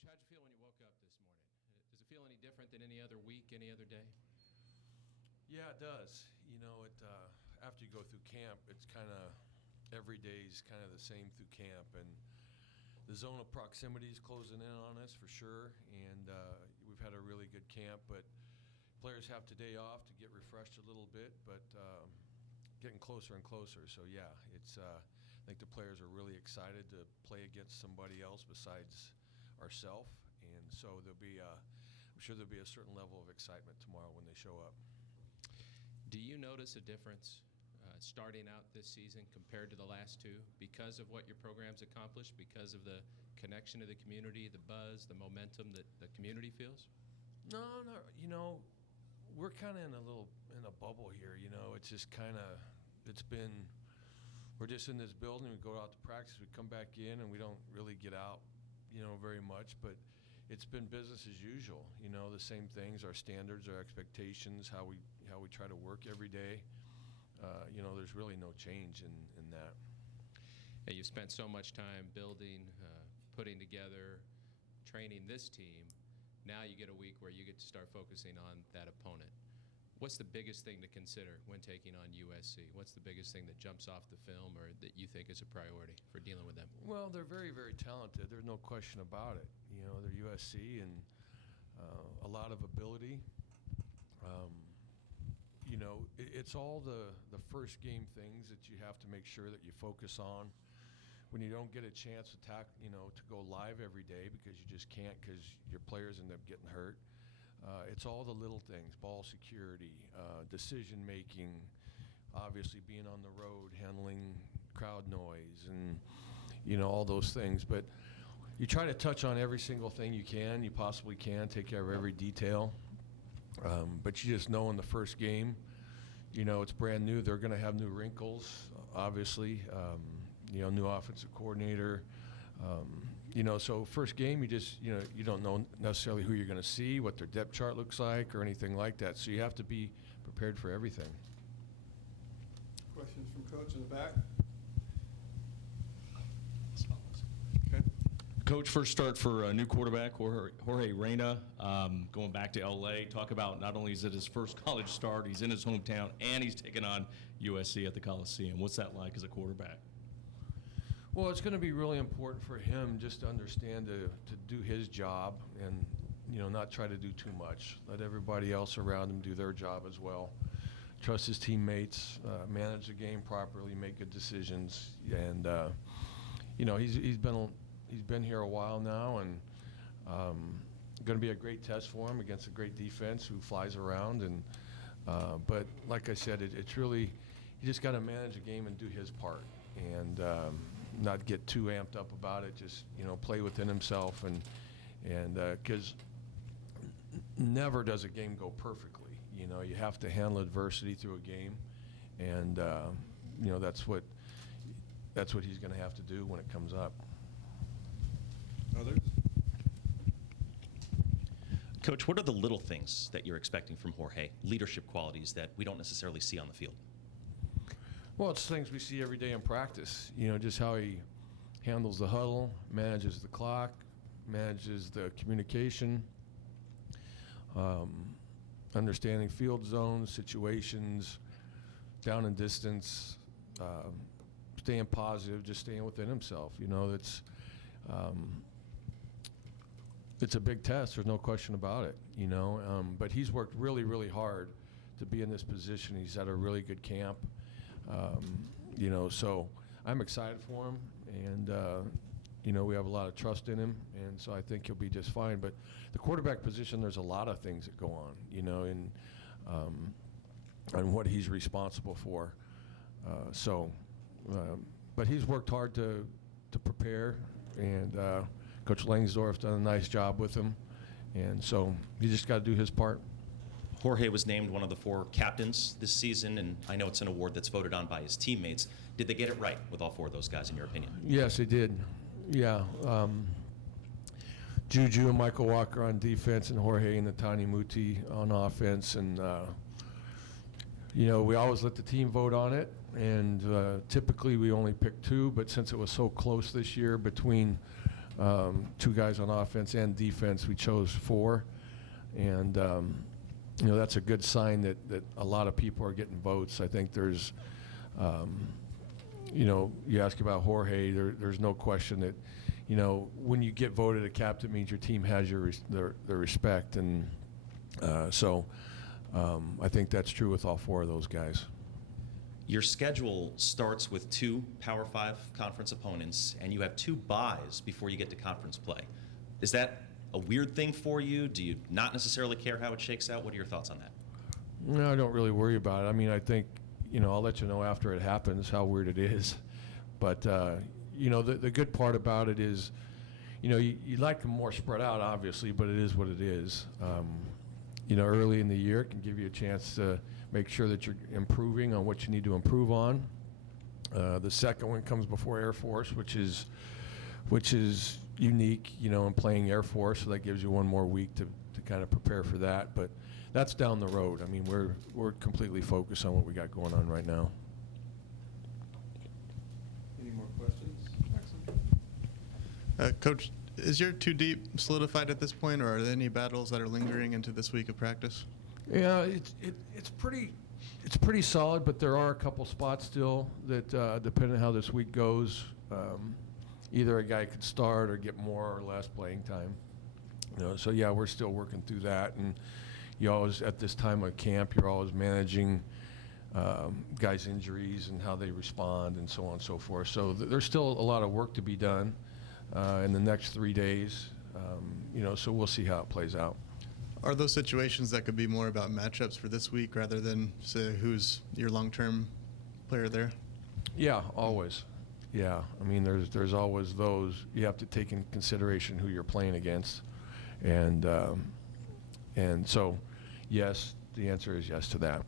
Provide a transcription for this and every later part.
Coach, how'd you feel when you woke up this morning? Does it feel any different than any other week, any other day? Yeah, it does. You know, after you go through camp, it's kind of every day's kind of the same through camp, and the zone of proximity is closing in on us for sure. And we've had a really good camp, but players have today off to get refreshed a little bit, but getting closer and closer. So yeah, I think the players are really excited to play against somebody else besides ourselves, and so I'm sure there'll be a certain level of excitement tomorrow when they show up. Do you notice a difference starting out this season compared to the last two because of what your program's accomplished, because of the connection to the community, the buzz, the momentum that the community feels? No, you know, we're kind of in a bubble here. You know, it's just we're just in this building. We go out to practice, we come back in, and we don't really get out, you know, very much. But it's been business as usual. You know, the same things, our standards, our expectations, how we try to work every day. You know, there's really no change in that. And you spent so much time building, putting together, training this team. Now you get a week where you get to start focusing on that opponent. What's the biggest thing to consider when taking on USC? What's the biggest thing that jumps off the film or that you think is a priority for dealing with them? Well, they're very, very talented. There's no question about it. You know, they're USC and a lot of ability. You know, it's all the first game things that you have to make sure that you focus on. When you don't get a chance to go live every day because you just can't because your players end up getting hurt. It's all the little things: ball security, decision making, obviously being on the road, handling crowd noise, and you know, all those things. But you try to touch on every single thing you possibly can, take care of every detail. But you just know in the first game, you know, it's brand new. They're going to have new wrinkles, obviously. You know, new offensive coordinator. You know, so first game, you don't know necessarily who you're going to see, what their depth chart looks like, or anything like that. So you have to be prepared for everything. Questions from Coach in the back? Okay. Coach, first start for a new quarterback, Jorge Reyna, going back to L.A. Talk about not only is it his first college start, he's in his hometown, and he's taking on USC at the Coliseum. What's that like as a quarterback? Well, it's going to be really important for him just to understand to do his job and, you know, not try to do too much. Let everybody else around him do their job as well. Trust his teammates, manage the game properly, make good decisions, and you know, he's been here a while now, and going to be a great test for him against a great defense who flies around. And but like I said, it's really, you just got to manage the game and do his part, and not get too amped up about it. Just, you know, play within himself, and because never does a game go perfectly. You know, you have to handle adversity through a game, and you know, that's what he's going to have to do when it comes up. Others? Coach, what are the little things that you're expecting from Jorge, leadership qualities that we don't necessarily see on the field? Well, it's things we see every day in practice. You know, just how he handles the huddle, manages the clock, manages the communication, understanding field zones, situations, down and distance, staying positive, just staying within himself. You know, it's a big test. There's no question about it. You know, but he's worked really, really hard to be in this position. He's had a really good camp. You know, so I'm excited for him, and you know, we have a lot of trust in him, and so I think he'll be just fine. But the quarterback position, there's a lot of things that go on, you know, and what he's responsible for. But he's worked hard to prepare, and Coach Langsdorff done a nice job with him, and so he just got to do his part. Jorge was named one of the 4 captains this season, and I know it's an award that's voted on by his teammates. Did they get it right with all 4 of those guys, in your opinion? Yes, they did. Yeah. Juju and Michael Walker on defense, and Jorge and Natani Muti on offense. And, you know, we always let the team vote on it, and typically we only pick 2, but since it was so close this year between 2 guys on offense and defense. We chose 4, and that's a good sign that a lot of people are getting votes. I think there's, you ask about Jorge. There's no question that, when you get voted a captain, means your team has their respect, and so I think that's true with all 4 of those guys. Your schedule starts with 2 Power 5 conference opponents, and you have 2 byes before you get to conference play. Is that a weird thing for you? Do you not necessarily care how it shakes out? What are your thoughts on that? No, I don't really worry about it. I mean, I think, I'll let you know after it happens how weird it is. But, the good part about it is, you'd like them more spread out, obviously, but it is what it is. Early in the year, it can give you a chance to make sure that you're improving on what you need to improve on. The second one comes before Air Force, which is unique, in playing Air Force, so that gives you one more week to kind of prepare for that. But that's down the road. I mean, we're completely focused on what we got going on right now. Any more questions? Excellent. Coach, is your 2 deep solidified at this point, or are there any battles that are lingering into this week of practice? Yeah, it's pretty solid, but there are a couple spots still that, depending on how this week goes, either a guy could start or get more or less playing time. So yeah, we're still working through that, and you always, at this time of camp, you're always managing guys' injuries and how they respond and so on and so forth. So there's still a lot of work to be done in the next 3 days, so we'll see how it plays out. Are those situations that could be more about matchups for this week rather than, say, who's your long-term player there? Yeah, always. Yeah, I mean, there's always those. You have to take in consideration who you're playing against, and so, yes, the answer is yes to that.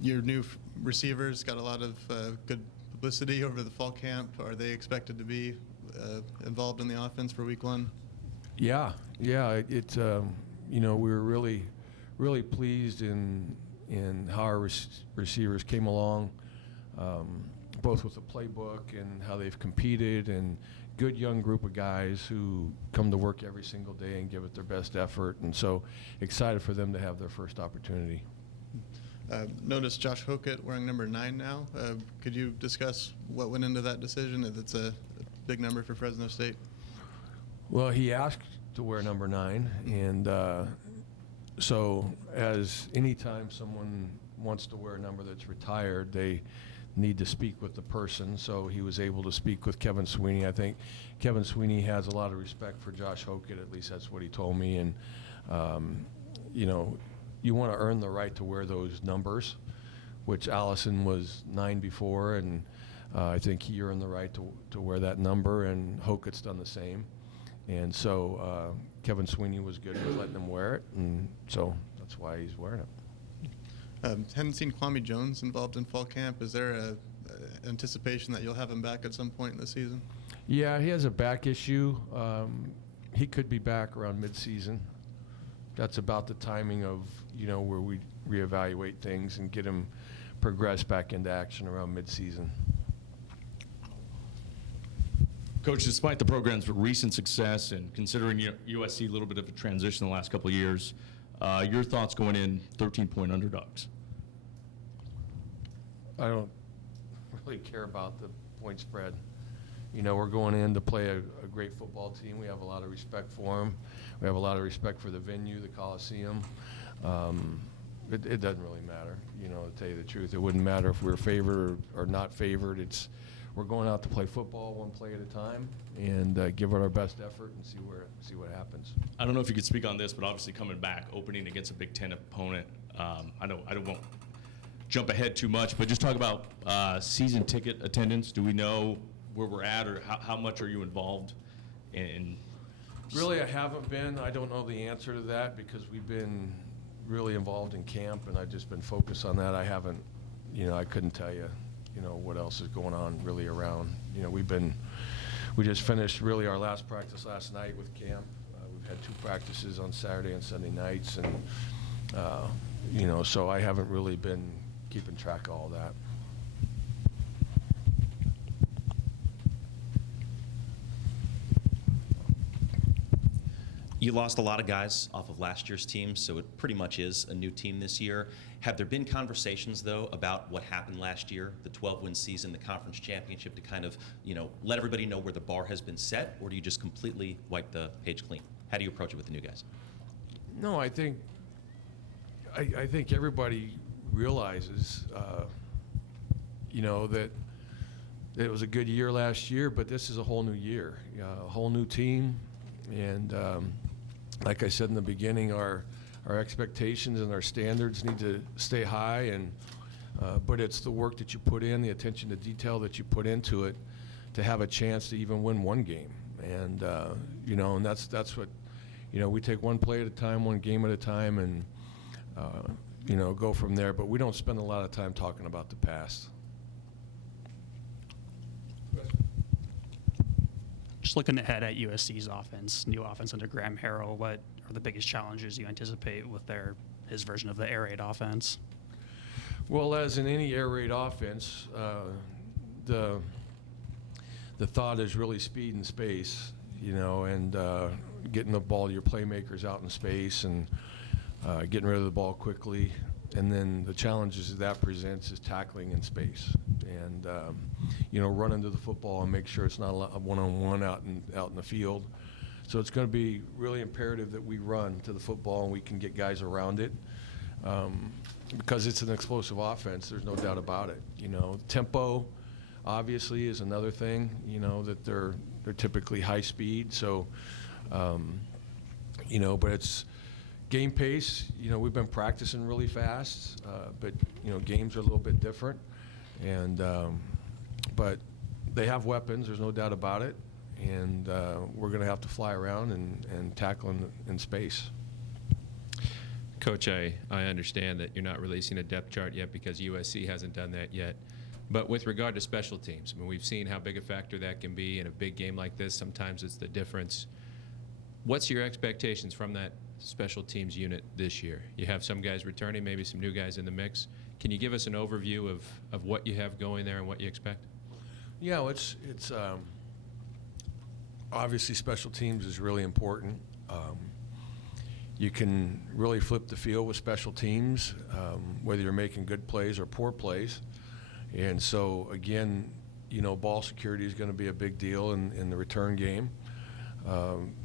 Your new receivers got a lot of good publicity over the fall camp. Are they expected to be involved in the offense for week 1? Yeah. We were really pleased in how our receivers came along, both with the playbook and how they've competed, and good young group of guys who come to work every single day and give it their best effort, and so excited for them to have their first opportunity. Notice Josh Hokett wearing number 9 now. Could you discuss what went into that decision? It's a big number for Fresno State. Well, he asked to wear number 9, and so as anytime someone wants to wear a number that's retired, they need to speak with the person. So he was able to speak with Kevin Sweeney. I think Kevin Sweeney has a lot of respect for Josh Hokett. At least that's what he told me. And you want to earn the right to wear those numbers, which Allison was 9 before, and I think he earned the right to wear that number, and Hokett's done the same. And so Kevin Sweeney was good with letting him wear it, and so that's why he's wearing it. Hadn't seen Kwame Jones involved in fall camp. Is there a anticipation that you'll have him back at some point in the season? Yeah, he has a back issue. He could be back around midseason. That's about the timing of, where we reevaluate things and get him progress back into action around midseason. Coach, despite the program's recent success and considering USC a little bit of a transition the last couple of years, your thoughts going in 13-point underdogs? I don't really care about the point spread. We're going in to play a great football team. We have a lot of respect for them. We have a lot of respect for the venue, the Coliseum. It doesn't really matter, to tell you the truth. It wouldn't matter if we were favored or not favored. We're going out to play football one play at a time and give it our best effort and see what happens. I don't know if you could speak on this, but obviously coming back, opening against a Big Ten opponent, I won't jump ahead too much, but just talk about season ticket attendance. Do we know where we're at, or how much are you involved in? Really, I haven't been. I don't know the answer to that because we've been really involved in camp, and I've just been focused on that. I haven't, I couldn't tell you, what else is going on really around. We just finished really our last practice last night with camp. We've had 2 practices on Saturday and Sunday nights, and, so I haven't really been keeping track of all that. You lost a lot of guys off of last year's team, so it pretty much is a new team this year. Have there been conversations, though, about what happened last year, the 12-win season, the conference championship, to kind of, let everybody know where the bar has been set, or do you just completely wipe the page clean? How do you approach it with the new guys? No, I think everybody realizes, that it was a good year last year, but this is a whole new year, a whole new team, and like I said in the beginning, our expectations and our standards need to stay high, and but it's the work that you put in, the attention to detail that you put into it, to have a chance to even win one game, and and that's what, we take one play at a time, one game at a time, and go from there. But we don't spend a lot of time talking about the past. Just looking ahead at USC's offense, new offense under Graham Harrell, what are the biggest challenges you anticipate with his version of the air raid offense? Well, as in any air raid offense, the thought is really speed and space, and getting the ball to your playmakers out in space, and getting rid of the ball quickly. And then the challenges that presents is tackling in space, and running to the football and make sure it's not a one-on-one out in the field. So it's going to be really imperative that we run to the football and we can get guys around it, because it's an explosive offense. There's no doubt about it. Tempo obviously is another thing. That they're typically high speed. So but it's game pace. We've been practicing really fast, but games are a little bit different, and but they have weapons. There's no doubt about it, and we're going to have to fly around and tackle in space. Coach, I understand that you're not releasing a depth chart yet because USC hasn't done that yet. But with regard to special teams, we've seen how big a factor that can be in a big game like this. Sometimes it's the difference. What's your expectations from that special teams unit this year? You have some guys returning, maybe some new guys in the mix. Can you give us an overview of what you have going there and what you expect? Yeah, it's obviously special teams is really important. You can really flip the field with special teams, whether you're making good plays or poor plays. And so, again, ball security is going to be a big deal in the return game.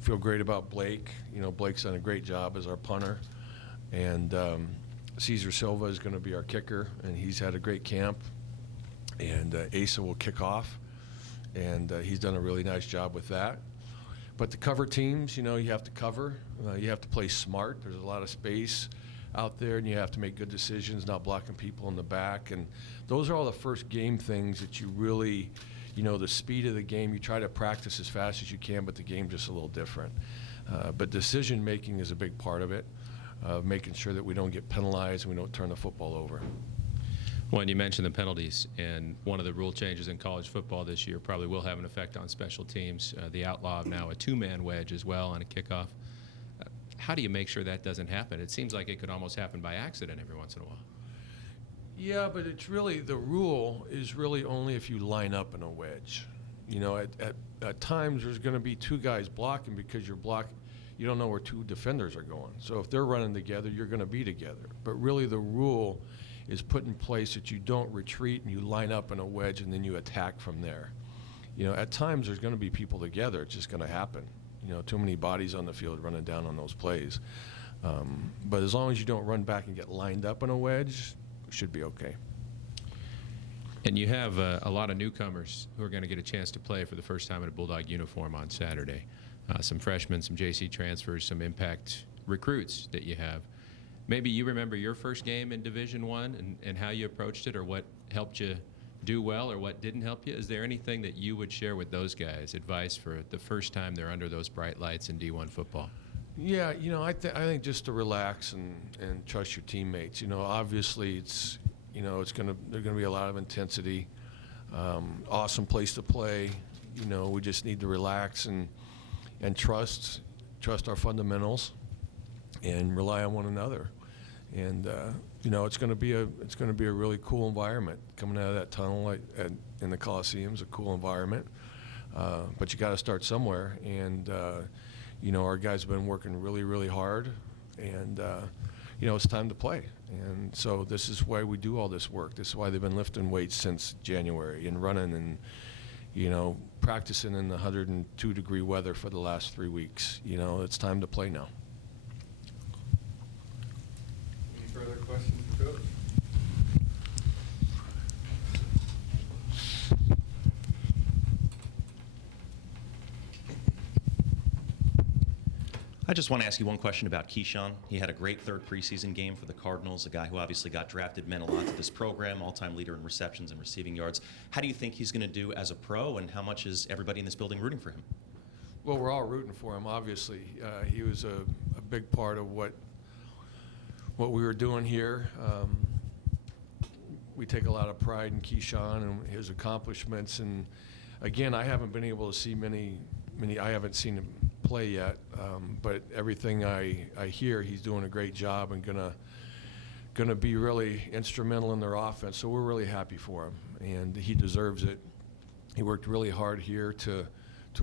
Feel great about Blake. Blake's done a great job as our punter. And Cesar Silva is going to be our kicker, and he's had a great camp. And Asa will kick off, and he's done a really nice job with that. But the cover teams, you have to cover. You have to play smart. There's a lot of space out there, and you have to make good decisions, not blocking people in the back. And those are all the first game things that you really, the speed of the game, you try to practice as fast as you can, but the game's just a little different. But decision-making is a big part of it, making sure that we don't get penalized and we don't turn the football over. Well, and you mentioned the penalties, and one of the rule changes in college football this year probably will have an effect on special teams. The outlaw of now a two-man wedge as well on a kickoff. How do you make sure that doesn't happen? It seems like it could almost happen by accident every once in a while. Yeah, but it's really, the rule is really only if you line up in a wedge. At times there's going to be two guys blocking because you don't know where two defenders are going. So if they're running together, you're going to be together. But really the rule is put in place that you don't retreat and you line up in a wedge and then you attack from there. At times there's going to be people together. It's just going to happen. Too many bodies on the field running down on those plays. But as long as you don't run back and get lined up in a wedge, it should be okay. And you have a lot of newcomers who are going to get a chance to play for the first time in a Bulldog uniform on Saturday. Some freshmen, some JC transfers, some impact recruits that you have. Maybe you remember your first game in Division I and how you approached it, or what helped you do well or what didn't help you. Is there anything that you would share with those guys, advice for the first time they're under those bright lights in D1 football? Yeah, I think just to relax and trust your teammates. Obviously there's going to be a lot of intensity. Awesome place to play. We just need to relax and trust our fundamentals and rely on one another. And it's going to be a really cool environment coming out of that tunnel in the Coliseum. Is a cool environment, but you got to start somewhere. And our guys have been working really, really hard, and it's time to play. And so this is why we do all this work. This is why they've been lifting weights since January and running and practicing in the 102-degree weather for the last 3 weeks. It's time to play now. Any further questions for Coach? I just want to ask you one question about Keyshawn. He had a great third preseason game for the Cardinals, a guy who obviously got drafted, meant a lot to this program, all-time leader in receptions and receiving yards. How do you think he's going to do as a pro, and how much is everybody in this building rooting for him? Well, we're all rooting for him, obviously. He was a big part of what we were doing here. We take a lot of pride in Keyshawn and his accomplishments. And, again, I haven't been able to see many I haven't seen him play yet, but everything I hear, he's doing a great job and gonna be really instrumental in their offense. So we're really happy for him, and he deserves it. He worked really hard here to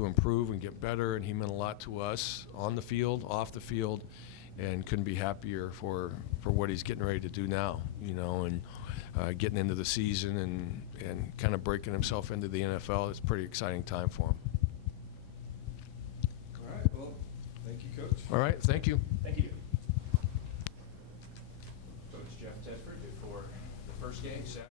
improve and get better, and he meant a lot to us on the field, off the field, and couldn't be happier for what he's getting ready to do now, and getting into the season and kind of breaking himself into the NFL. It's a pretty exciting time for him. All right, well, thank you, Coach. All right, thank you. Thank you. Coach Jeff Tedford for the first game, Saturday.